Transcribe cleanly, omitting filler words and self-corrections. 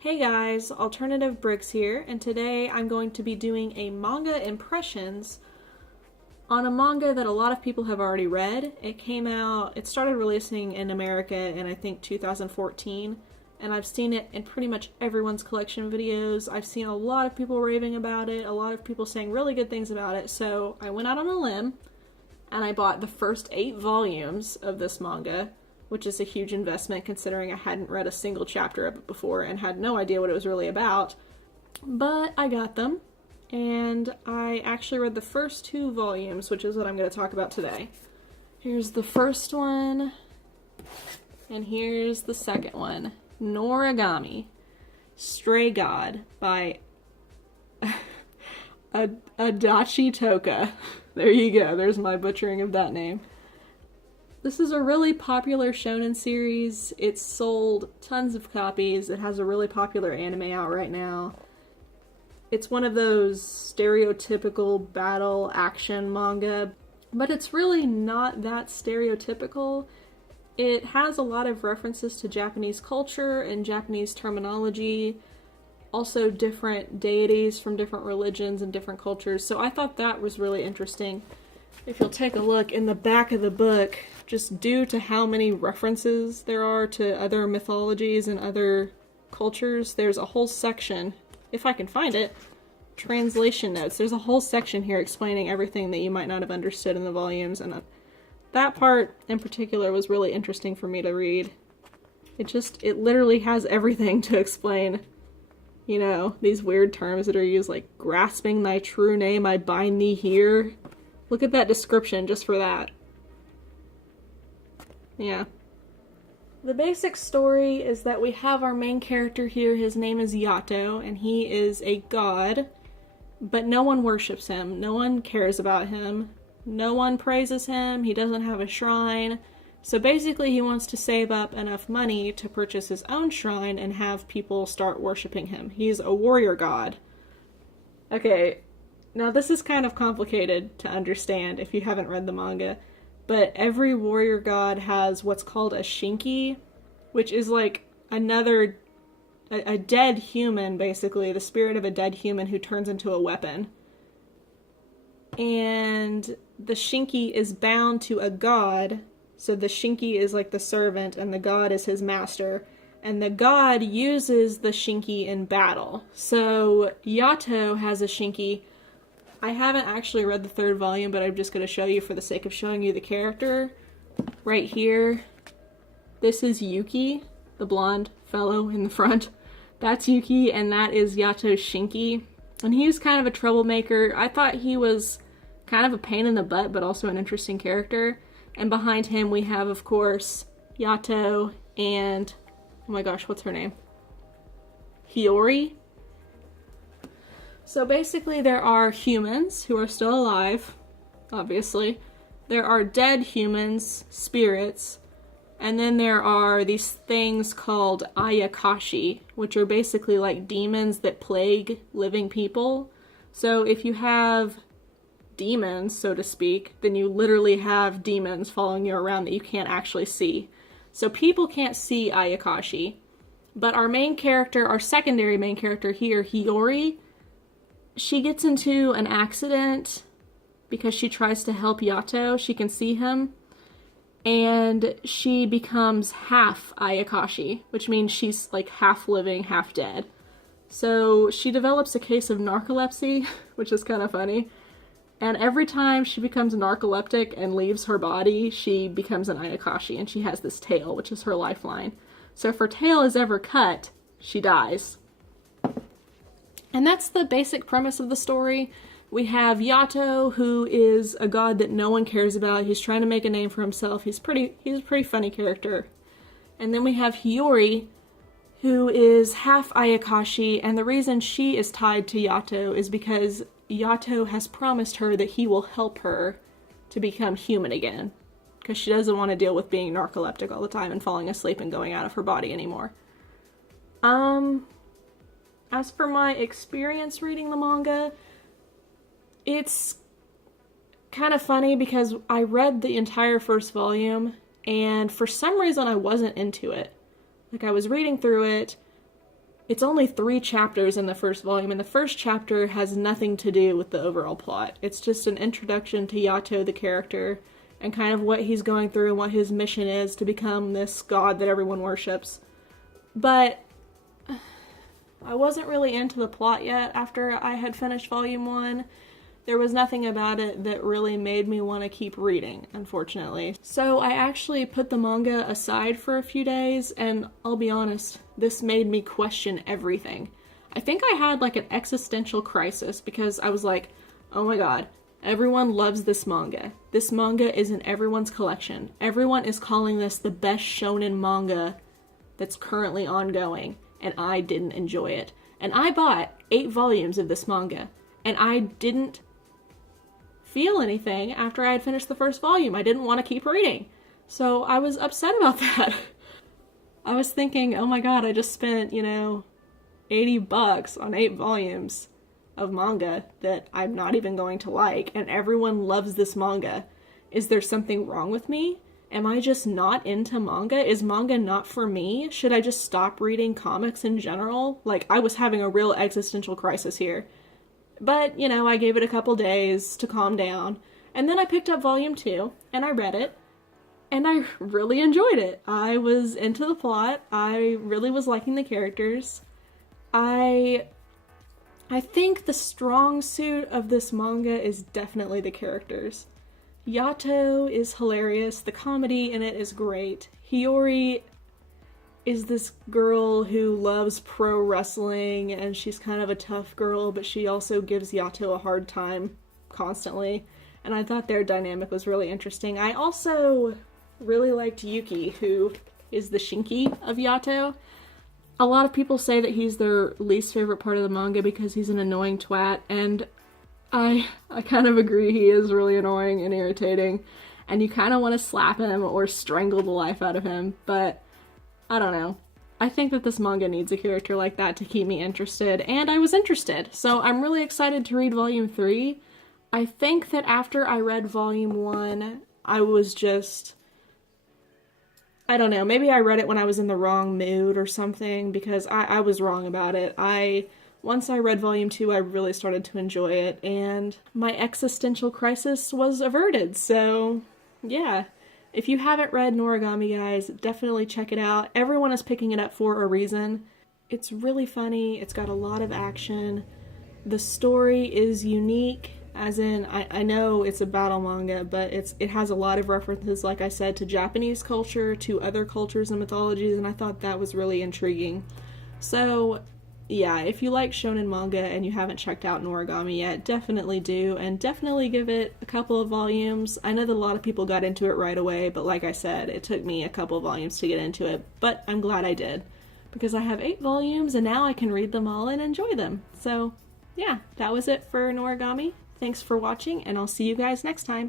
Hey guys, AlternativeBriggs here, and today I'm going to be doing a manga impressions on a manga that a lot of people have already read. It started releasing in America in I think 2014, and I've seen it in pretty much everyone's collection videos. I've seen a lot of people raving about it, a lot of people saying really good things about it, so I went out on a limb and I bought the first 8 volumes of this manga, which is a huge investment considering I hadn't read a single chapter of it before and had no idea what it was really about. But I got them, and I actually read the first 2 volumes, which is what I'm going to talk about today. Here's the first one, and here's the second one. Noragami, Stray God by Adachi Toka. There you go, there's my butchering of that name. This is a really popular shonen series. It's sold tons of copies. It has a really popular anime out right now. It's one of those stereotypical battle action manga, but it's really not that stereotypical. It has a lot of references to Japanese culture and Japanese terminology, also different deities from different religions and different cultures, so I thought that was really interesting. If you'll take a look in the back of the book, just due to how many references there are to other mythologies and other cultures, there's a whole section, if I can find it, translation notes. There's a whole section here explaining everything that you might not have understood in the volumes, and that part in particular was really interesting for me to read. It literally has everything to explain, you know, these weird terms that are used, like grasping thy true name, I bind thee here. Look at that description just for that. Yeah. The basic story is that we have our main character here. His name is Yato, and he is a god, but no one worships him. No one cares about him. No one praises him. He doesn't have a shrine. So basically he wants to save up enough money to purchase his own shrine and have people start worshiping him. He's a warrior god. Okay, now this is kind of complicated to understand if you haven't read the manga, but every warrior god has what's called a shinki, which is like a dead human, basically, the spirit of a dead human who turns into a weapon. And the shinki is bound to a god, so the shinki is like the servant and the god is his master, and the god uses the shinki in battle. So Yato has a shinki. I haven't actually read the 3rd volume, but I'm just going to show you for the sake of showing you the character. Right here, this is Yuki, the blonde fellow in the front. That's Yuki, and that is Yato's shinki. And he's kind of a troublemaker. I thought he was kind of a pain in the butt, but also an interesting character. And behind him we have, of course, Yato and, oh my gosh, what's her name? Hiyori? So basically there are humans who are still alive, obviously. There are dead humans, spirits, and then there are these things called ayakashi, which are basically like demons that plague living people. So if you have demons, so to speak, then you literally have demons following you around that you can't actually see. So people can't see ayakashi, but our main character, our secondary main character here, Hiyori, she gets into an accident because she tries to help Yato. She can see him, and she becomes half ayakashi, which means she's like half living, half dead. So she develops a case of narcolepsy, which is kind of funny. And every time she becomes narcoleptic and leaves her body, she becomes an ayakashi, and she has this tail, which is her lifeline. So if her tail is ever cut, she dies. And that's the basic premise of the story. We have Yato, who is a god that no one cares about. He's trying to make a name for himself. He's a pretty funny character. And then we have Hiyori, who is half ayakashi, and the reason she is tied to Yato is because Yato has promised her that he will help her to become human again, because she doesn't want to deal with being narcoleptic all the time and falling asleep and going out of her body anymore. As for my experience reading the manga, it's kind of funny because I read the entire first volume, and for some reason I wasn't into it. Like, I was reading through it, It's only 3 chapters in the first volume, and the first chapter has nothing to do with the overall plot. It's just an introduction to Yato, the character, and kind of what he's going through and what his mission is to become this god that everyone worships. But I wasn't really into the plot yet after I had finished volume 1. There was nothing about it that really made me want to keep reading, unfortunately. So I actually put the manga aside for a few days, and I'll be honest, this made me question everything. I think I had like an existential crisis because I was like, oh my god, everyone loves this manga. This manga is in everyone's collection. Everyone is calling this the best shonen manga that's currently ongoing, and I didn't enjoy it. And I bought 8 volumes of this manga, and I didn't feel anything after I had finished the first volume. I didn't want to keep reading. So I was upset about that. I was thinking, oh my god, I just spent, $80 on 8 volumes of manga that I'm not even going to like, and everyone loves this manga. Is there something wrong with me? Am I just not into manga? Is manga not for me? Should I just stop reading comics in general? Like, I was having a real existential crisis here. But, I gave it a couple days to calm down. And then I picked up volume 2, and I read it. And I really enjoyed it. I was into the plot. I really was liking the characters. I think the strong suit of this manga is definitely the characters. Yato is hilarious. The comedy in it is great. Hiyori is this girl who loves pro wrestling, and she's kind of a tough girl, but she also gives Yato a hard time constantly. And I thought their dynamic was really interesting. I also really liked Yuki, who is the Shinki of Yato. A lot of people say that he's their least favorite part of the manga because he's an annoying twat, and I kind of agree. He is really annoying and irritating, and you kind of want to slap him or strangle the life out of him, but I don't know. I think that this manga needs a character like that to keep me interested, and I was interested, so I'm really excited to read volume 3. I think that after I read volume 1, I was just, I don't know, maybe I read it when I was in the wrong mood or something, because I was wrong about it. Once I read volume 2, I really started to enjoy it, and my existential crisis was averted, so yeah. If you haven't read Noragami, guys, definitely check it out. Everyone is picking it up for a reason. It's really funny, it's got a lot of action, the story is unique, as in, I know it's a battle manga, but it has a lot of references, like I said, to Japanese culture, to other cultures and mythologies, and I thought that was really intriguing. So yeah, if you like shonen manga and you haven't checked out Noragami yet, definitely do, and definitely give it a couple of volumes. I know that a lot of people got into it right away, but like I said, it took me a couple of volumes to get into it, but I'm glad I did, because I have 8 volumes and now I can read them all and enjoy them. So yeah, that was it for Noragami. Thanks for watching, and I'll see you guys next time.